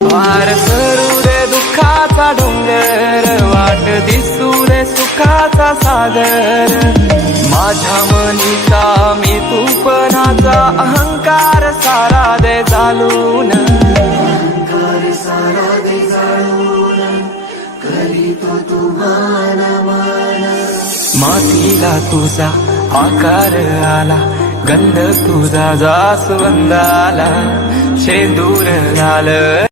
वार करू दे दुःखाचा डोंगर, वाट दिसू दे सुखाचा सागर. माझ्या मनीचा मी तूपणाचा अहंकार सारा दे जाळून. मातीला तुझा आकार आला, गंध तुझा जास्वंदाला, शेंदूर झालं